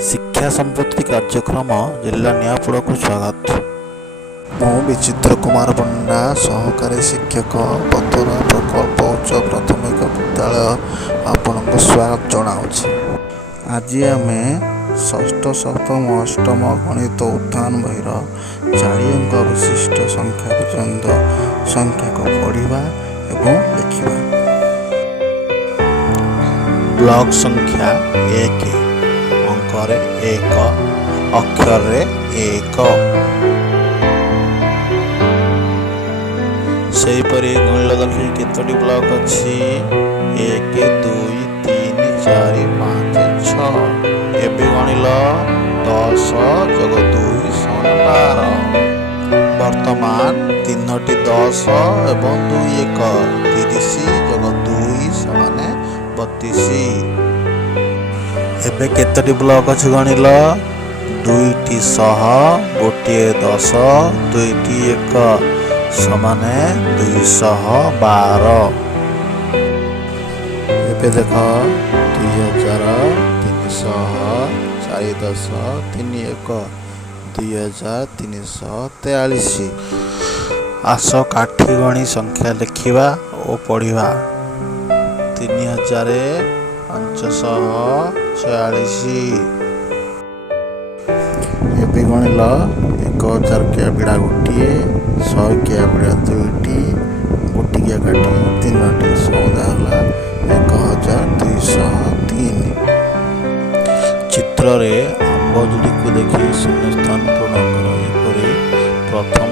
शिक्षा संपत्ति कार्यक्रम जिला न्यायपुर को स्वागत। मु विचित्र कुमार पंडा सहकारी शिक्षक बतरा प्रकल्प उच्च प्राथमिक विद्यालय आपण को स्वागत जनाऊँ। आज आम षष्ठ सप्तम अष्टम गणित उत्थान बहिर 4 अंक विशिष्ट संख्या पर्यंत संख्या को पढ़ा एवं लिखा। ब्लॉक संख्या 1 अंकरे 1 अक्षर 1 सेहीपरि गणिल देखिए केतोटी ब्लॉक अच्छी 1 2 3 4 5 6 एबे गणिल 10 + 2 = 12 वर्तमान 3टी 10 एवं 2 1 30 + 2 = 32 एबे केतोटी ब्लॉक अच्छी गणिल 2टी 100 गोटे 10 2टी 1 समाने 212 एबे देख 2300 4 10 3 1 2343 आस काठी गणी संख्या लिखा और पढ़ा 3546 एबे गणिल 1000 किया बिड़ा गोटे 100 किया बिड़ा 2टी गोटिया काटी 3टी सौदा है 1203 चित्र रे आंब जोड़ी को देखी शून्य स्थान पूर्ण कर प्रथम